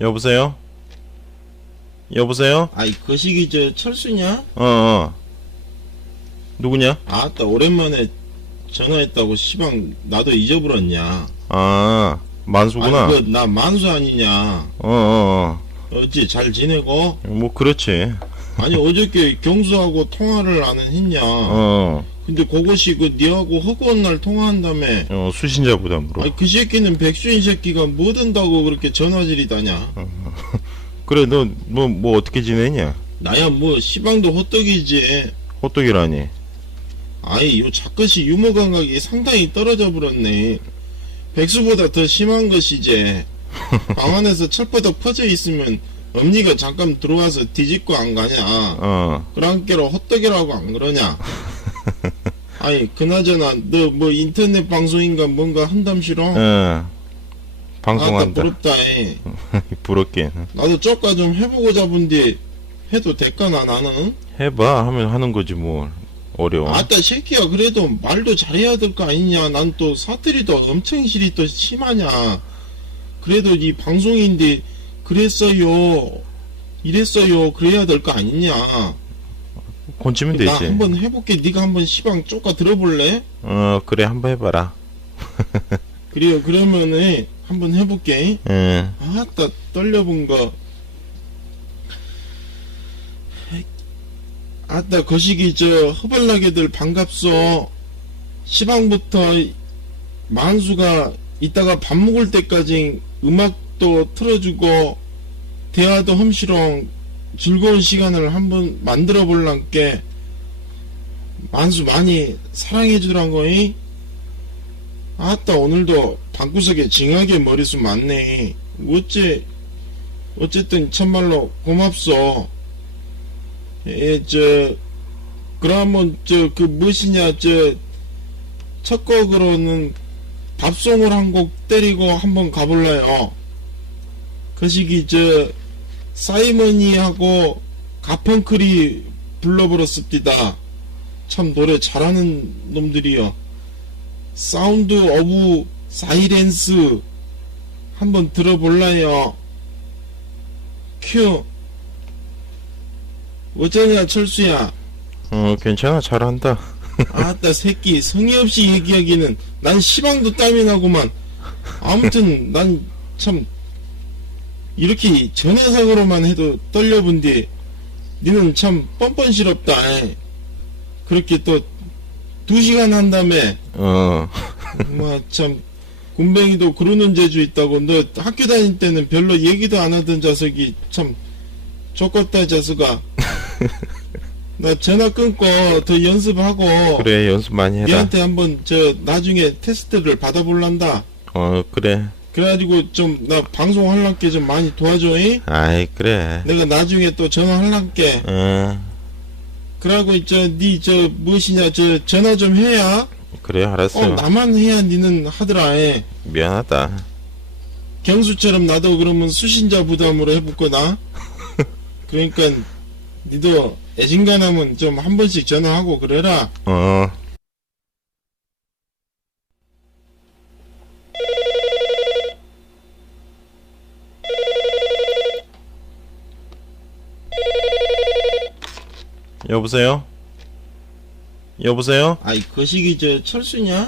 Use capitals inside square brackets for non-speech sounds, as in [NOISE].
여보세요? 여보세요? 아이 거시기 저 철수냐? 어, 어. 누구냐? 아따 오랜만에 전화했다고 시방 나도 잊어버렸냐? 아, 만수구나. 아니 그나 만수 아니냐? 어, 어, 어찌 잘 지내고? 어. 뭐, 그렇지. 아니 어저께 경수하고 통화를 안 했냐? 어, 근데 그것이 그 니하고 허구한 날 통화한다며? 어, 수신자 부담으로. 아니 그 새끼는 백수인 새끼가 뭐 든다고 그렇게 전화질이다냐? [LAUGHS] 그래, 너, 뭐, 뭐, 어떻게 지내냐? 나야 뭐 시방도 호떡이지. 호떡이라니. 아이 요 자켓이 유머 감각이 상당히 떨어져 버렸네. 백수보다 더 심한 것이지. [LAUGHS] 방 안에서 철버덕 퍼져 있으면 엄니가 잠깐 들어와서 뒤집고 안 가냐. 어, 그랑께로 호떡이라고 안 그러냐. 아니 그나저나 너 뭐 인터넷 방송인가 뭔가 한담시러? 어. 아따 방송한다. 부럽다. 에. [LAUGHS] 부럽긴. 나도 쪼까 좀 해보고자 본데 해도 될까나 나는? 해봐. 하면 하는 거지, 뭐. 어려워. 아따 새끼야 그래도 말도 잘해야 될 거 아니냐 난 또 사투리도 엄청 실이 또 심하냐 그래도 이 방송인데 그랬어요 이랬어요 그래야 될 거 아니냐 건치면 나 되지. 한번 해볼게 네가 한번 시방 쪼까 들어볼래? 어, 그래, 한번 해봐라. [LAUGHS] 그래요 그러면은 한번 해볼게 예. 아따 떨려본 거 아따 거시기 저 허벌나게들 반갑소 시방부터 만수가 이따가 밥 먹을 때까지 음악도 틀어주고 대화도 험시렁 즐거운 시간을 한번 만들어 볼란께 만수 많이 사랑해 주란 거이 아따 오늘도 방구석에 징하게 머리숱 많네. 어째 어쨌든 참말로 고맙소. 예저 그러면 저 그 무엇이냐 저 첫 곡으로는 밥송을 한 곡 때리고 한번 가볼래요? 그 시기 저 사이머니하고 가펑클이 불러버렸습니다 참 노래 잘하는 놈들이요 사운드 오브 사이렌스 한번 들어볼라요. 큐. 어쩌냐 철수야. 어, 괜찮아. 잘한다. [LAUGHS] 아따 새끼 성의 없이 얘기하기는 난 시방도 땀이 나구만. 아무튼 난 참 이렇게 전화상으로만 해도 떨려본디 니는 참 뻔뻔스럽다. 그렇게 또 두 시간 한 다음에 어, 뭐참 군뱅이도 그러는 재주 있다고 너 학교 다닐 때는 별로 얘기도 안 하던 자석이 참 좋겠다 자석아 [LAUGHS] 나 전화 끊고 더 연습하고 그래. 연습 많이 해라. 얘한테 한번 저 나중에 테스트를 받아볼란다 어, 그래. 그래가지고 좀 나 방송 할란께 좀 많이 도와줘 잉? 아이, 그래. 내가 나중에 또 전화 할란께 어, 그러고 저니저 무엇이냐 저 전화 좀 해야 그래. 알았어. 어 나만 해야 니는 하더라 에. 미안하다. 경수처럼 나도 그러면 수신자 부담으로 해볼 거다. [LAUGHS] 그러니까 니도 애진간하면 좀 한 번씩 전화하고 그래라. 어, 여보세요? 여보세요? 아이 거시기 저 철수냐?